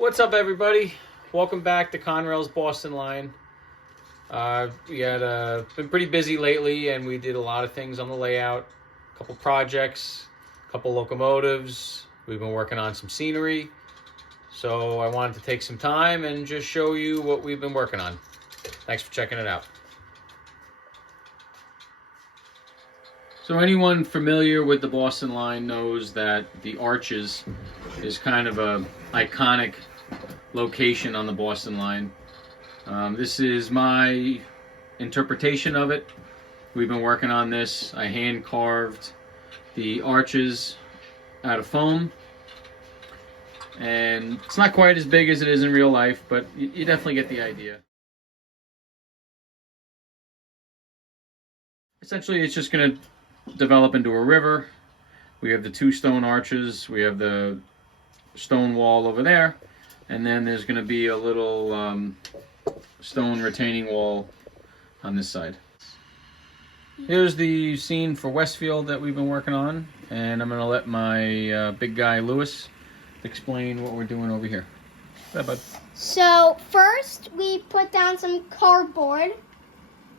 What's up, everybody? Welcome back to Conrail's Boston line. We had been pretty busy lately, and we did a lot of things on the layout. A couple projects, a couple locomotives. We've been working on some scenery. So I wanted to take some time and just show you what we've been working on. Thanks for checking it out. So anyone familiar with the Boston line knows that the Arches is kind of a iconic location on the Boston line. This is my interpretation of it. We've been working on this. I hand carved the arches out of foam, and it's not quite as big as it is in real life, but you definitely get the idea. Essentially, it's just going to develop into a river. We have the two stone arches, we have the stone wall over there, and then there's going to be a little stone retaining wall on this side. Here's the scene for Westfield that we've been working on, and I'm going to let my big guy Lewis explain what we're doing over here. Go ahead, bud. So first we put down some cardboard,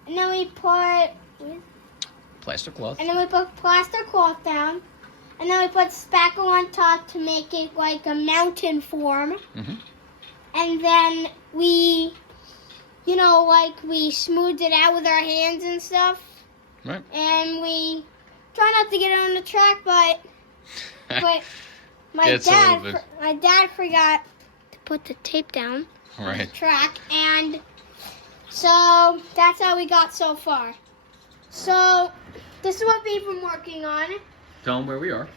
and then we put Plaster cloth. And then we put plaster cloth down. And then we put spackle on top to make it like a mountain form. Mm-hmm. And then we, we smoothed it out with our hands and stuff. Right. And we try not to get it on the track, but my dad forgot to put the tape down on the track. And so that's how we got so far. So this is what we've been working on. Tell them where we are.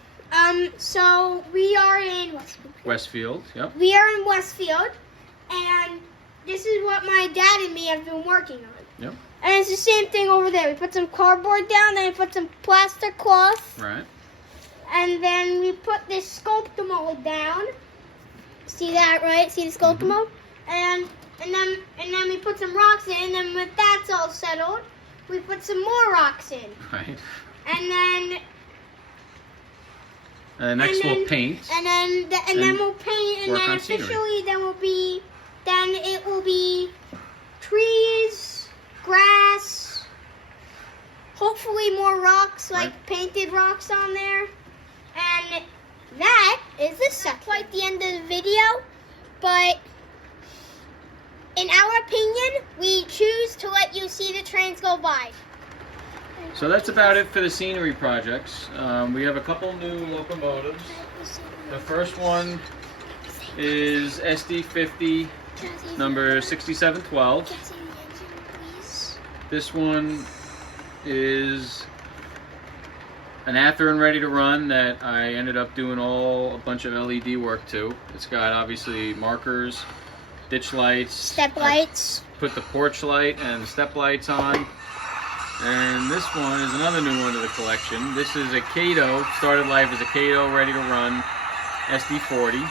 So we are in Westfield, yep. We are in Westfield, and this is what my dad and me have been working on. Yep. And it's the same thing over there. We put some cardboard down, then we put some plaster cloth. Right. And then we put this sculptor mold down. See that, right? See the sculptor mold? And then we put some rocks in, and then when that's all settled, we put some more rocks in. Right. And then next we'll paint. And then we'll paint, and then officially it will be trees, grass, hopefully more rocks, like painted rocks on there. And that is not quite the end of the video, but in our opinion, we choose to let you see the trains go by. So that's about it for the scenery projects. We have a couple new locomotives. The first one is SD50 number 6712. This one is an Atheron ready to run that I ended up doing a bunch of LED work to. It's got obviously markers, ditch lights, step lights. Put the porch light and step lights on. And this one is another new one to the collection. This is a Cato, started life as a Cato ready to run SD40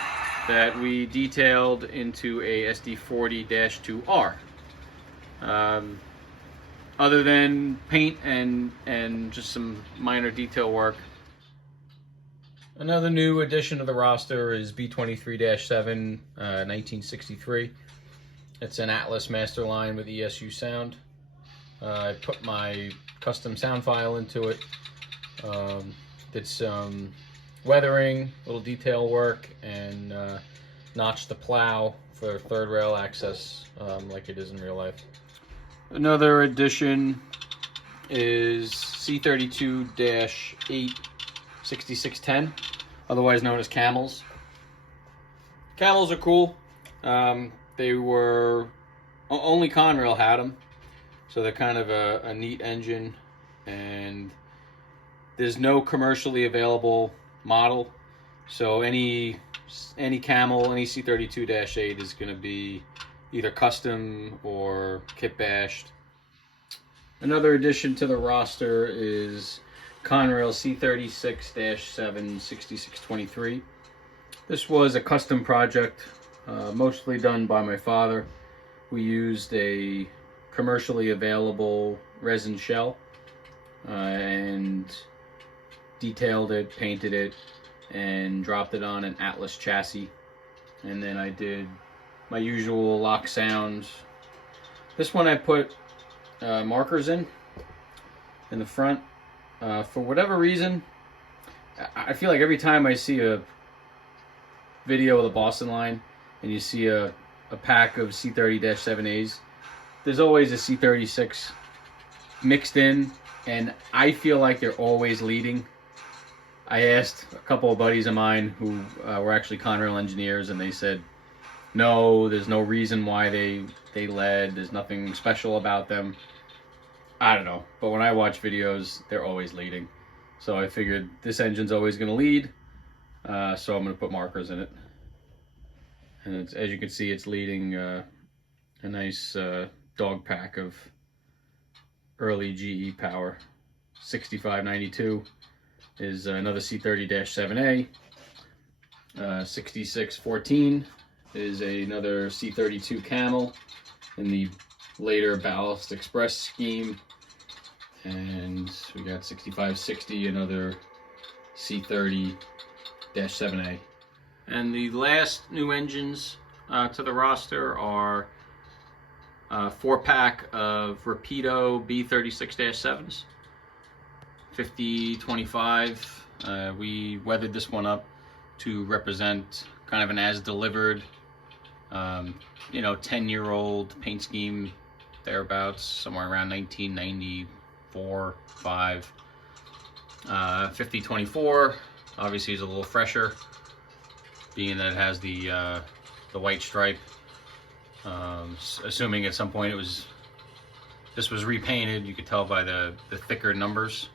that we detailed into a SD40-2R. Other than paint and just some minor detail work. Another new addition to the roster is B23-7 1963. It's an Atlas master line with ESU sound. I put my custom sound file into it, did some weathering, little detail work, and notched the plow for third rail access like it is in real life. Another addition is C32-8 6610, otherwise known as Camels. Camels are cool. They were, only Conrail had them. So they're kind of a neat engine, and there's no commercially available model. So any Camel, any C32-8 is going to be either custom or kit bashed. Another addition to the roster is Conrail C36-7 6623. This was a custom project, mostly done by my father. We used a commercially available resin shell and detailed it, painted it, and dropped it on an Atlas chassis. and then I did my usual lock sounds. This one I put markers in the front. For whatever reason, I feel like every time I see a video of the Boston line and you see a pack of C30-7As, there's always a C36 mixed in, and I feel like they're always leading. I asked a couple of buddies of mine who were actually Conrail engineers, and they said, no, there's no reason why they led. There's nothing special about them. I don't know, but when I watch videos, they're always leading. So I figured this engine's always going to lead, so I'm going to put markers in it. And it's, as you can see, it's leading a nice dog pack of early GE power. 6592 is another C30-7A. 6614 is another C32 Camel in the later Ballast Express scheme. And we got 6560, another C30-7A. And the last new engines to the roster are a 4-pack of Rapido B36-7s, 5025. We weathered this one up to represent kind of an as-delivered, 10-year-old paint scheme, thereabouts, somewhere around 1994, 5. 5024 obviously is a little fresher, being that it has the white stripe. Assuming at some point this was repainted, you could tell by the thicker numbers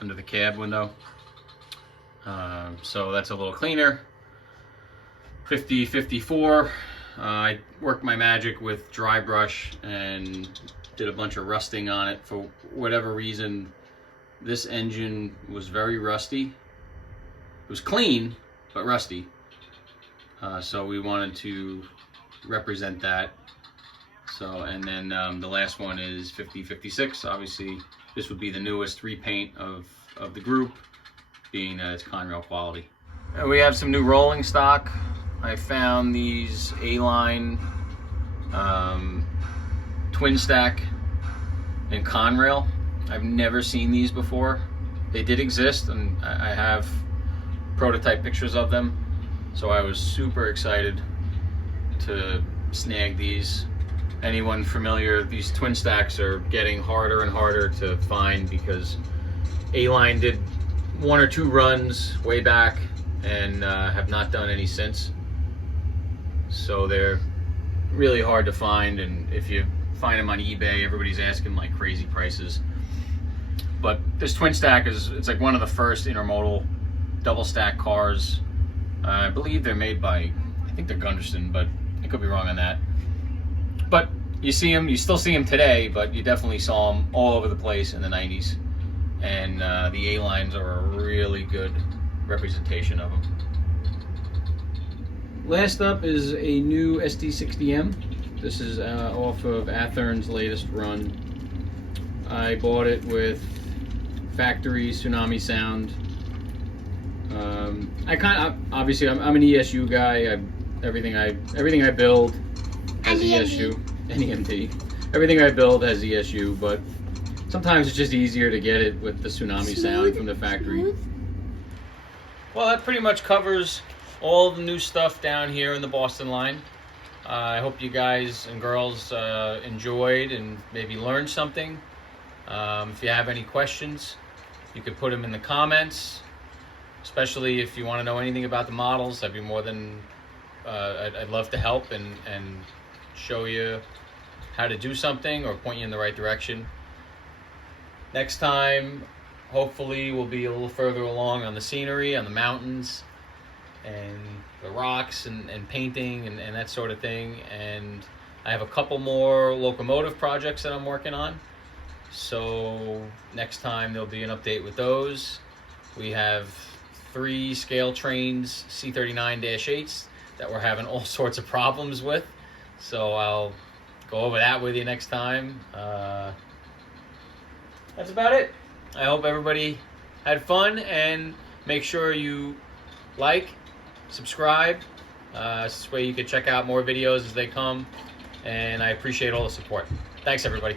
under the cab window. So that's a little cleaner. 5054, I worked my magic with dry brush and did a bunch of rusting on it. For whatever reason, this engine was very rusty. It was clean, but rusty. So we wanted to represent that. So, and then the last one is 5056. Obviously, this would be the newest repaint of the group, being that it's Conrail quality. And we have some new rolling stock. I found these A-line twin stack in Conrail. I've never seen these before. They did exist, and I have prototype pictures of them. So I was super excited to snag these. Anyone familiar, these twin stacks are getting harder and harder to find because A-Line did 1 or 2 runs way back and have not done any since. So they're really hard to find, and if you find them on eBay, everybody's asking like crazy prices. But this twin stack it's like one of the first intermodal double stack cars. I believe they're made by, I think they're Gunderson, but I could be wrong on that. But you see them, you still see them today, but you definitely saw them all over the place in the 90s. And the A-lines are a really good representation of them. Last up is a new SD60M. This is off of Athern's latest run. I bought it with factory Tsunami sound. Obviously I'm an ESU guy. Everything I build has ESU, NEMD. Everything I build has ESU, but sometimes it's just easier to get it with the Tsunami sound from the factory. Well, that pretty much covers all the new stuff down here in the Boston line. I hope you guys and girls enjoyed and maybe learned something. If you have any questions, you could put them in the comments, especially if you want to know anything about the models. I'd be more than I'd love to help and show you how to do something or point you in the right direction. Next time, hopefully, we'll be a little further along on the scenery, on the mountains, and the rocks and painting and that sort of thing. And I have a couple more locomotive projects that I'm working on. So next time there'll be an update with those. We have 3 scale trains, C39-8s, that we're having all sorts of problems with. So I'll go over that with you next time. That's about it. I hope everybody had fun, and make sure you like, subscribe. This way you can check out more videos as they come. And I appreciate all the support. Thanks, everybody.